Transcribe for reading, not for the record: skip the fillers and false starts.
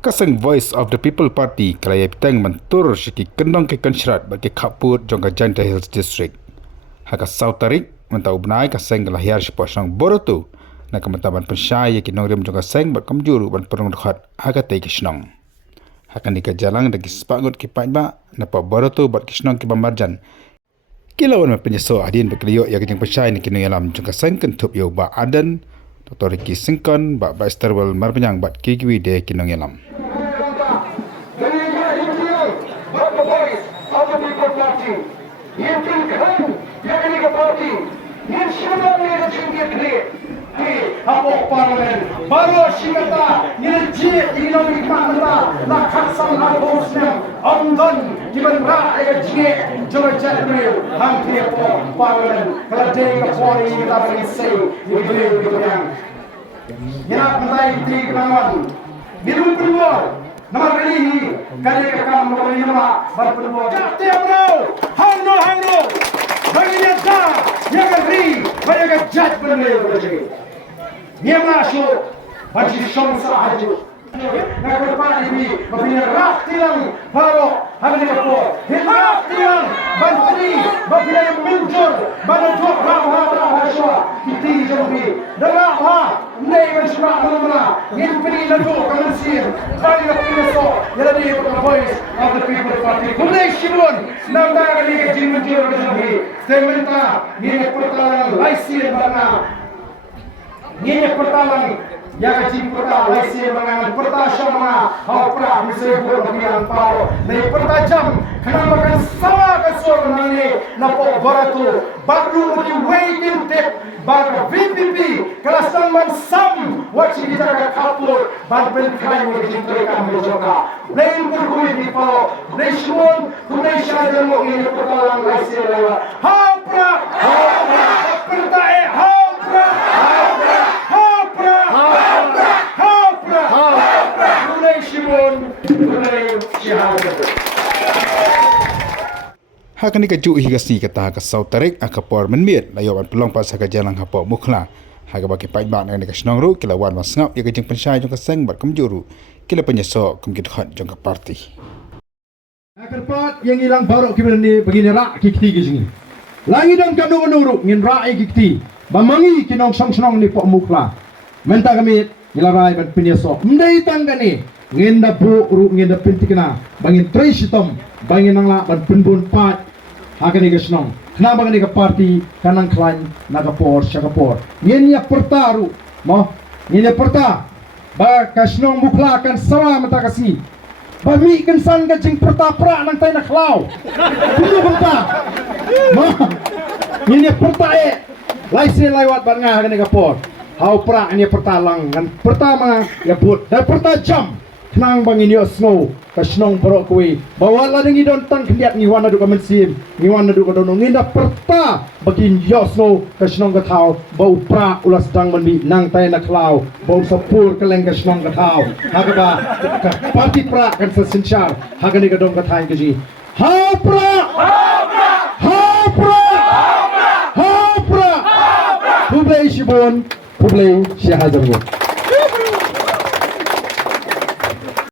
Kasang Voice of the People Party kalaya pitang mentur syiki kendong ke kensrat bagi kaput jongka Janta Hills District. Haka sautarik mentau benai kasang kelahir sepasang borotu nak kementaban pensyai ki nongrim jongka seng bat kamjuru ban perung dekat haka tei kisnong. Haka ni jalang dagi sepagut ki paitba napa borotu bat kisnong ki bamarjan. Kilauan penyeso adin berkeliuk ya kejeng pensyai ni kini alam jongka seng kentup yo ba adan Dr. Ricky Singkon ba Esterbal marpenyang bat kikiwi de kinong alam. Apa parlimen baru syikata nilji ekonomi mata la khasam habosna amdan dibenra energi jorjat real hampir parlimen kalau dia pori kita bagi say dibeli yang yana pentai di kenawan biru perluar nama ini kali akan memberi nama berperluar tiap hangno bagi dia dah yang agri bagi judge benar Niema show, bagi shong sahaju. Nak berpadi ni, bagi rak tiang baru hari ni apa? Rak tiang bantri, bagi yang muncul, bagi dua ramah haswa. Kita jombi, dalam nei mencuba mana, ingin lalu kemanusiaan, bagi kita so, jadi the voice of the people party. Kulai shibun, nampak ni jimat jombi. Sementa, ni pertama laisi mana. Ini pertama yang kecil pertama laisi mengenai pertama mana hapra misalnya berbagian pau. Ini pertajam kenapa kan sama kesor nani napo baratu baru mungkin waiting tip baru VPP kelas taman sam wajib kita kapur baru kai mungkin mereka menjoga. Lain berkuih di pau, lain kunai syada mau ini pertama laisi lewat hapra pertai hapra. Hakan ni kaju higasi kata haka sautarik akapor menmiet layawan pelong pas haka jalang hapo mukhla haka bagi paitba dengan kasnong ru kilawan masngap ya kejeng pensyai jong kaseng bar kemjuru kila penyesok kemkit khat jong parti. Akan pat yang hilang baru kita ni begini rak kikti ke sini. Lagi dan kanu menurut ngin rak kikti bamangi kinong song-song ni pok mukhla. Menta kami ilarai ban penyesok. Mendai tangga ni ngin da bu ru ngin da pintikna bangin trisitom bangin nangla ban penbun pat akan ni kesnong. Kenapa kan ni ke parti kanang klan nakapor syakapor. Ngin ya pertaru mo ngin ya perta ba kasnong mukhla kan sama mata kasi. Bami kan san gajing pertapra nang tay naklau. Kuno bangta. Mo ngin ya perta laisi lewat ban ngah kan ni kapor. Hau pra ni pertalang kan pertama ya put dan pertajam kenang bangin yo snow kasnong borok kui bawa la dengi don tang kendiat ni wana du kamensim ni wana du kodono nginda perta bagin yo snow kasnong gatau bau pra ulas dang mandi nang tay na klau bau sapur keleng kasnong gatau haga ba parti pra kan sesencar haga ni gadong gatai gaji hau pra Publi Shibon Publi Syahazarwo